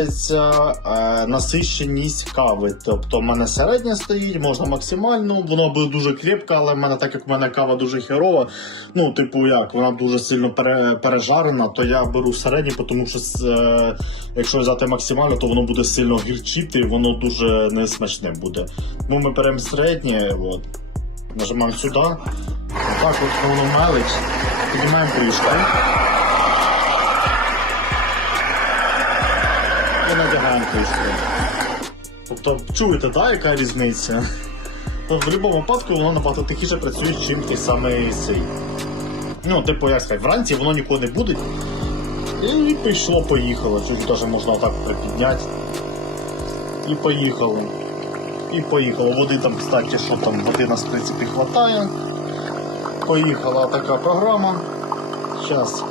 е, насищеність кави. Тобто в мене середня стоїть, можна максимальну, воно буде дуже крепке, але в мене, так як в мене кава дуже херова, ну, типу, як, вона дуже сильно пере, пережарена, то я беру середню, тому що е, якщо взяти максимально, то воно буде сильно гірчити, воно дуже несмачне буде. Ну, ми беремо середнє, от, нажимаємо сюди, отак от воно мелить, піднімаємо кришку. І надягаємо кришку. Тобто, чуєте, так, яка різниця? В будь-якому випадку воно набагато тихіше працює, ніж той самий цей. Ну, типу, як сказати, вранці воно ніколи не буде. І пішло, поїхало. Чуть навіть можна отак припідняти. І поїхало. І поїхало. Води там, кстати, що там, води нас, в принципі, хватає. Поїхала така програма. Зараз